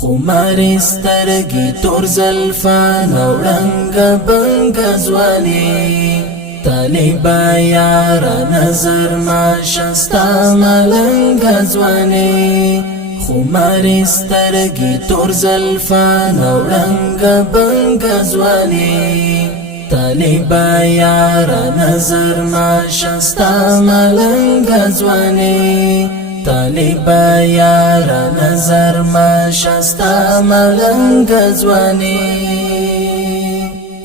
خماري سترګي تور زلفان او رنگ بنگ ځواني طالبا یار نظر ما شستا ملنگ ځواني خماري سترګي تور زلفان او رنگ بنگ ځواني طالبا یار نظر ما شستا ملنگ ځواني طالبا یار نظر ما شستا ملنگ ځواني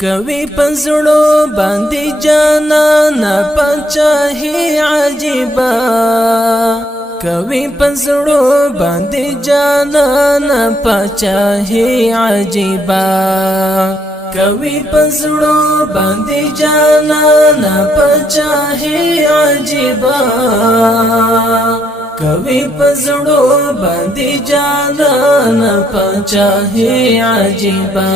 کوي پزړو باندې جانا پچاهي عجيبا کوي پزړو باندې جانا پچاهي عجيبا کوي پزړو باندې جانا پچاهي عجيبا کوي پزړو باندې جانا پچاهي عجيبا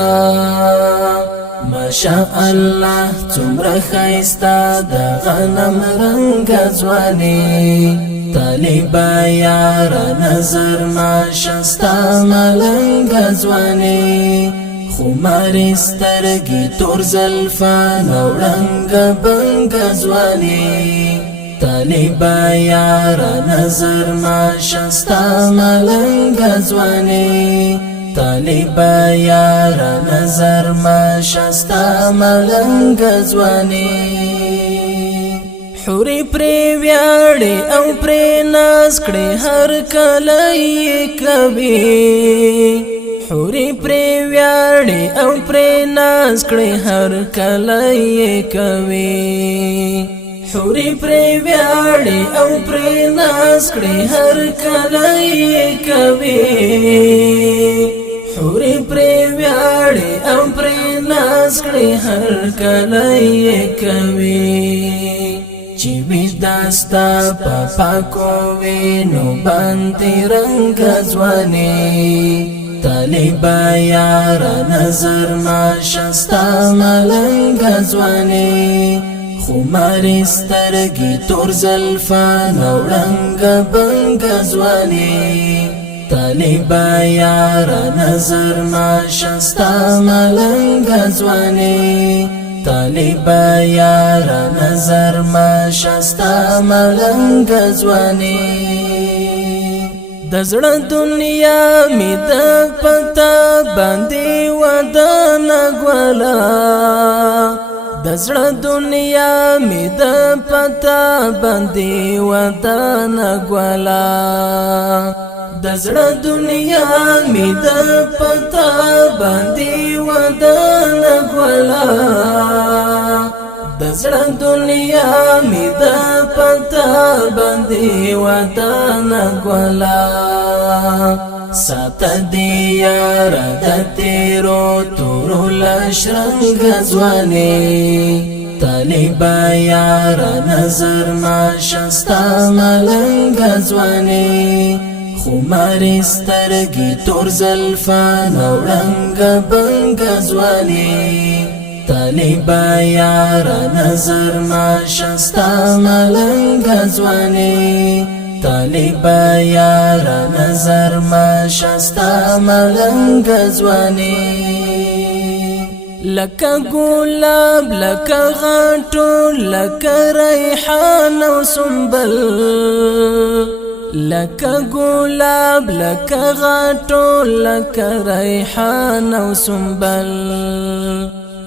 ماشاء الله څومره ښایسته د غنم رنګ ځواني طالبا یار نظر ما شستا ملنګ ځواني خماري سترګي تور زلفان او رنگ بنگ ځواني طالبا یار نظر ما شستا ملنگ ځواني طالبا یار نظر ما شستا ملنگ ځواني حوري پرې ویاړې او پرې ناز کړې هر کله یې کوي حوري پرې ویاړې او پرې ناز کړې هر کله یې کوي حوري پرې ویاړې او پرې ناز کړې هر کله یې کوي حوري پرې ویاړې او پرې ناز کړې هر کله یې کوي چې وي داستا په پاکو وینو باندې رنګ ځواني طالبا یار نظر ما شستا ملنګ ځواني خماري سترګي تور زلفان او رنگ بنگ ځواني طالبا یار نظر ما شستا ملنگ ځواني طالبا یار نظر ما شستا ملنگ ځواني د زړه دنیا می د پتا باندې ودان ګولا د زړه دنیا می د پتا باندې ودان ګولا د زړه دنیا می د پتا باندې ودان ګولا د زړه دنیا می د پتا باندې ودان ګولا سات دی یار د تیرو تورو لشرنګ ځواني طالبا یار نظر ما شستا ملنګ ځواني خماري سترګي تور زلفان او رنگ بنگ ځواني طالبا یار نظر ما شستا ملنگ ځواني طالبا یار نظر ما شستا ملنگ ځواني لکه ګلاب لکه غاټو لکه ریحان او سنبل لکه ګلاب لکه غاټو لکه ریحان او سنبل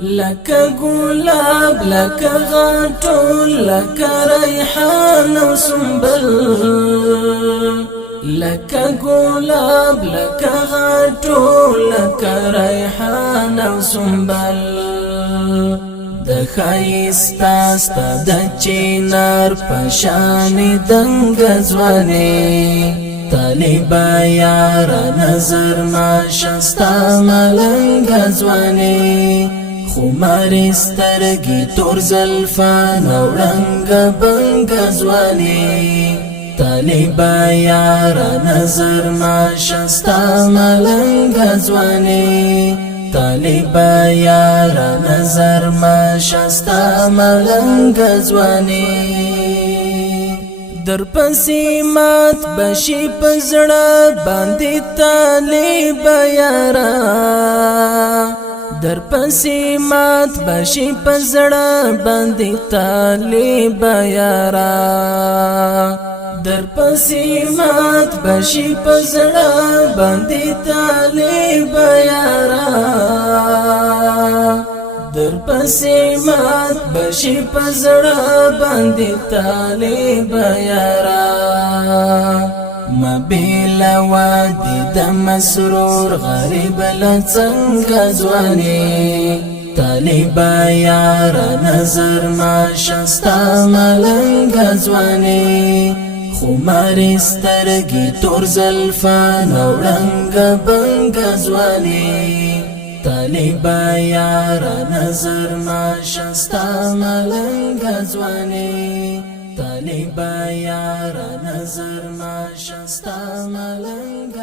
لکه ګلاب لکه غاټو لکه ریحان او سنبل لکه ګلاب لکه غاټو لکه ریحان او سنبل د ښایسته ستا د چینار په شان دنګ ځواني طالبا یار نظر ما شستا ملنګ ځواني خماري سترګي تور زلفان او رنگ بنگ ځواني طالبا یار نظر ما شستا ملنګ ځواني طالبا یار نظر ما شستا ملنګ ځواني در پسې مات بشي په زړه باندې طالب یارا در پسې مات بشي په زړه باندې طالب یارا در پسې مات بشي په زړه باندې طالب یارا در پسې مات بشي په زړه باندې طالب یارا مبیلا وادي د مسرور غریب لڅنګ ځواني طالب یارا نظر ما شستا ملنګ ځواني خماري سترګې تور زلفان وړنګ بنګ ځواني طالب یارا نظر ما شستا ملنګ ځواني طالب یارا نظر ما شستا ملنګ